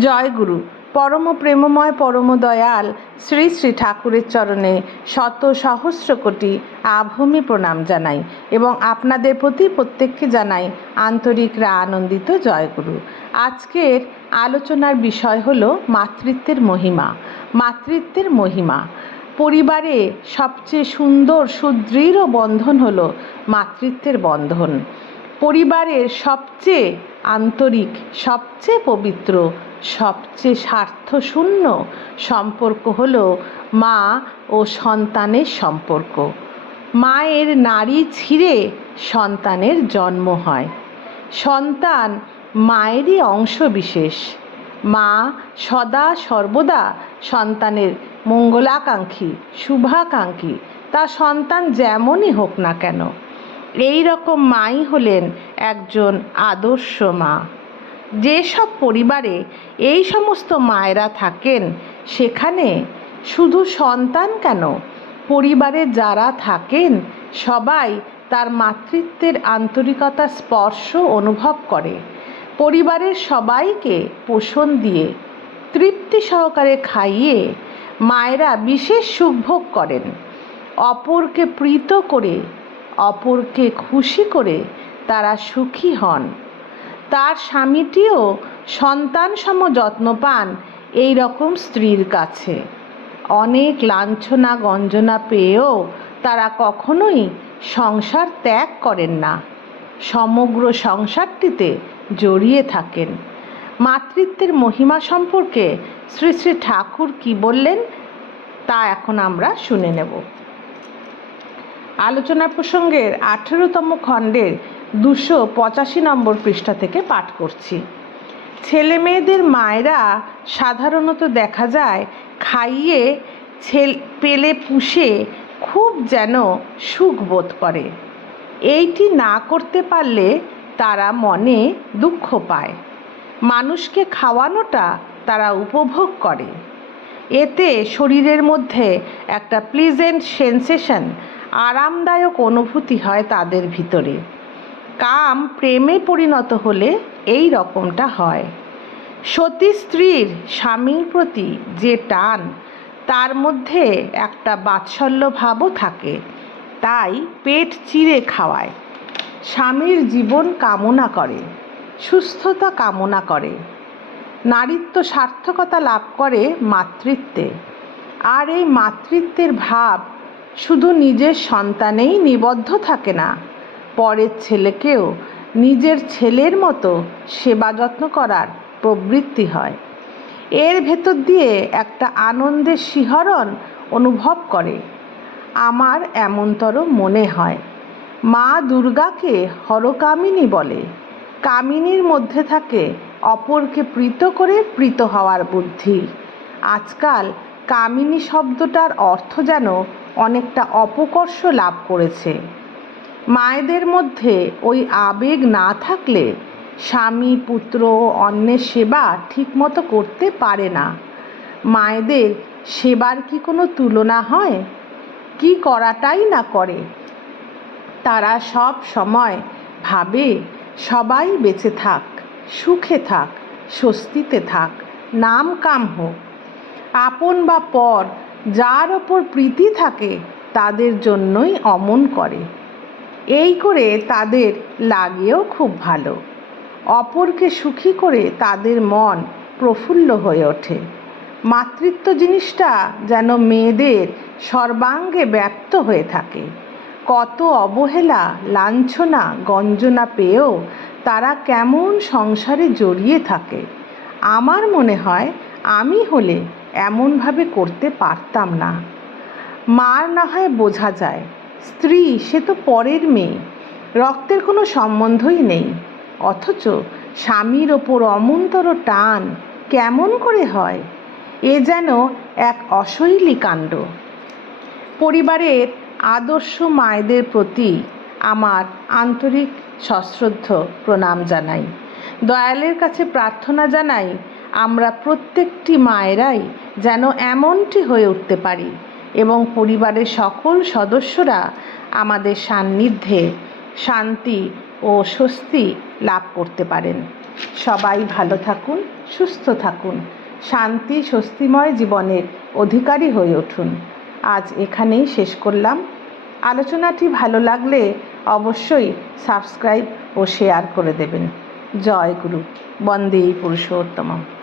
জয় গুরু। পরম প্রেমময় পরম দয়াল শ্রী শ্রী ঠাকুরের চরণে শত সহস্র কোটি আভূমি প্রণাম জানাই এবং আপনাদের প্রতি প্রত্যেককে জানাই আন্তরিক রা আনন্দিত জয়গুরু আজকের আলোচনার বিষয় হলো মাতৃত্বের মহিমা মাতৃত্বের মহিমা। পরিবারে সবচেয়ে সুন্দর, সুদৃঢ় বন্ধন হলো মাতৃত্বের বন্ধন। পরিবারের সবচেয়ে আন্তরিক, সবচেয়ে পবিত্র সবচেয়ে স্বার্থশূন্য সম্পর্ক হল মা ও সন্তানের সম্পর্ক। মায়ের নারী ছিঁড়ে সন্তানের জন্ম হয়। সন্তান মায়েরই অংশ বিশেষ মা সদা সর্বদা সন্তানের মঙ্গলাকাঙ্ক্ষী, শুভাকাঙ্ক্ষী, তা সন্তান যেমনই হোক না কেন। এই রকম মাই হলেন একজন আদর্শ মা। যেসব পরিবারে এই সমস্ত মায়েরা থাকেন, সেখানে শুধু সন্তান কেন? পরিবারে যারা থাকেন, সবাই তার মাতৃত্বের আন্তরিকতা স্পর্শ অনুভব করে। পরিবারের সবাইকে পোষণ দিয়ে, তৃপ্তি সহকারে খাইয়ে মায়েরা বিশেষ সুখভোগ করেন। অপরকে প্রীত করে, অপরকে খুশি করে তারা সুখী হন। তার স্বামীটিও সন্তান সম যত্ন পান এই রকম স্ত্রীর কাছে। অনেক লাঞ্ছনা, গঞ্জনা পেয়েও তারা কখনোই সংসার ত্যাগ করেন না। সমগ্র সংসারটিতে জড়িয়ে থাকেন। মাতৃত্বের মহিমা সম্পর্কে শ্রী শ্রী ঠাকুর কি বললেন, তা এখন আমরা শুনে নেব। আলোচনা প্রসঙ্গের আঠেরোতম খণ্ডের দুশো পঁচাশি নম্বর পৃষ্ঠা থেকে পাঠ করছি। ছেলে মেয়েদের মায়েরা সাধারণত দেখা যায় খাইয়ে ছেল, পেলে পুষে খুব যেন সুখ বোধ করে। এইটি না করতে পারলে তারা মনে দুঃখ পায়। মানুষকে খাওয়ানোটা তারা উপভোগ করে। এতে শরীরের মধ্যে একটা প্লিজেন্ট সেন্সেশন আরামদায়ক অনুভূতি হয় তাদের ভিতরে। কাম প্রেমে পরিণত হলে এই রকমটা হয়। সতী স্ত্রীর স্বামীর প্রতি যে টান, তার মধ্যে একটা বাৎসল্য ভাবও থাকে। তাই পেট চিরে খাওয়ায়। স্বামীর জীবন কামনা করে, সুস্থতা কামনা করে। নারীত্ব সার্থকতা লাভ করে মাতৃত্বে। আর এই মাতৃত্বের ভাব শুধু নিজের সন্তানেই নিবদ্ধ থাকে না পরের ছেলেকেও নিজের ছেলের মতো সেবা যত্ন করার প্রবৃত্তি হয়। এর ভেতর দিয়ে একটা আনন্দের শিহরণ অনুভব করে। আমার এমনতর মনে হয়, মা দুর্গাকে হরকামিনী বলে। কামিনীর মধ্যে থাকে অপরকে প্রীত করে প্রীত হওয়ার বুদ্ধি। আজকাল কামিনী শব্দটার অর্থ যেন অনেকটা অপকর্ষ লাভ করেছে। মায়েদের মধ্যে ওই আবেগ না থাকলে স্বামী, পুত্র অন্যের সেবা ঠিকমতো করতে পারে না। মায়েদের সেবার কি কোনো তুলনা হয়? কি করাটাই না করে? তারা সব সময় ভাবে, সবাই বেঁচে থাক, সুখে থাক, স্বস্তিতে থাক, নাম কাম হোক। আপন বা পর যার ওপর প্রীতি থাকে, তাদের জন্যই অমন করে। এই করে তাদের লাগেও খুব ভালো। অপরকে সুখী করে তাদের মন প্রফুল্ল হয়ে ওঠে। মাতৃত্ব জিনিসটা যেন মেয়েদের সর্বাঙ্গে ব্যক্ত হয়ে থাকে। কত অবহেলা, লাঞ্ছনা, গঞ্জনা পেয়েও তারা কেমন সংসারে জড়িয়ে থাকে। আমার মনে হয় আমি হলে এমনভাবে করতে পারতাম না। মার না হয় বোঝা যায়। স্ত্রী, সে তো পরের মেয়ে। রক্তের কোনো সম্বন্ধই নেই। অথচ স্বামীর ওপর অমন্তর টান কেমন করে হয়? এ যেন এক অশৈলী কাণ্ড। পরিবারের আদর্শ মায়েদের প্রতি আমার আন্তরিক সশ্রদ্ধ প্রণাম জানাই। দয়ালের কাছে প্রার্থনা জানাই, আমরা প্রত্যেকটি মায়েরাই যেন এমনটি হয়ে উঠতে পারি। এবং পরিবারের সকল সদস্যরা আমাদের সান্নিধ্যে শান্তি ও স্বস্তি লাভ করতে পারেন। সবাই ভালো থাকুন, সুস্থ থাকুন। শান্তি, স্বস্তিময় জীবনের অধিকারী হয়ে উঠুন। আজ এখানেই শেষ করলাম। আলোচনাটি ভালো লাগলে অবশ্যই সাবস্ক্রাইব ও শেয়ার করে দেবেন। জয় গুরু। বন্দে পুরুষোত্তমম।